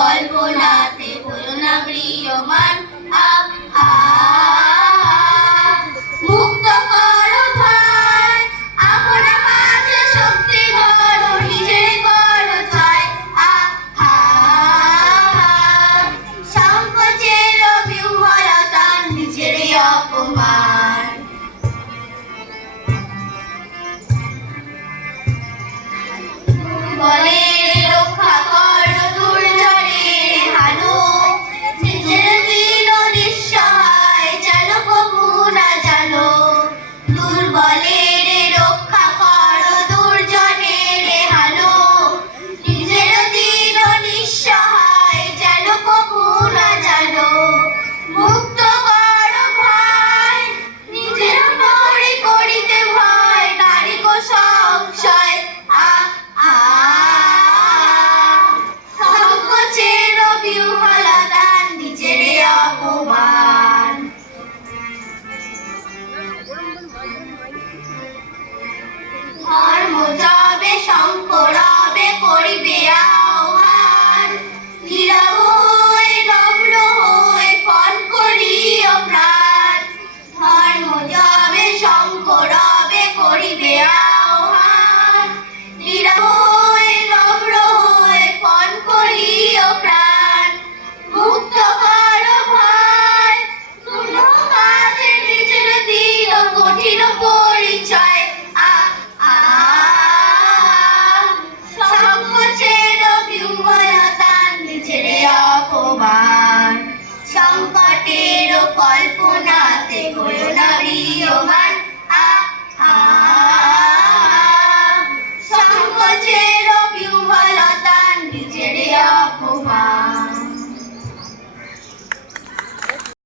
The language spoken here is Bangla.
কল্পনাতে হলো না ম্রিয়মান। মুক্ত করো ভয়, আপনা মাঝে শক্তি গড়ো, নিজের করো জয়। সংকোচের বিহ্বলতা, নিজেরই অপমান। দুর্বলের রক্ষা করো, দুর্জনের হানো, নিজের দীন নিঃসহায় যেন কবু না জানো। দুর্বলের রক্ষা করো, দুর্জনের হানো, নিজের দীন নিঃসহায় যেন কবু না জানো। মুক্ত করো ভয়, নিজের নারী করিতে ভয়, নারী গো সংশয়। সংকোচের বিহ্বলতা, নিজেরই অপমান। ধর্ম যবে শঙ্করবে করিবে আহ্বান, নীরব হয়ে নম্র হয়ে পণ করিও প্রাণ। ধর্ম যবে শঙ্করবে করিবে আহ্বান, নীরব হয়ে নম্র হয়ে পণ করিও প্রাণ। মুক্ত করো ভয়, তুলো কাজে নিজের দিল কঠিন পরিচয়। সংকোচের বিহ্বলতা, নিজেরই অপমান। সংকটের কল্পনাতে হলো না ম্রিয়মান। সংকোচের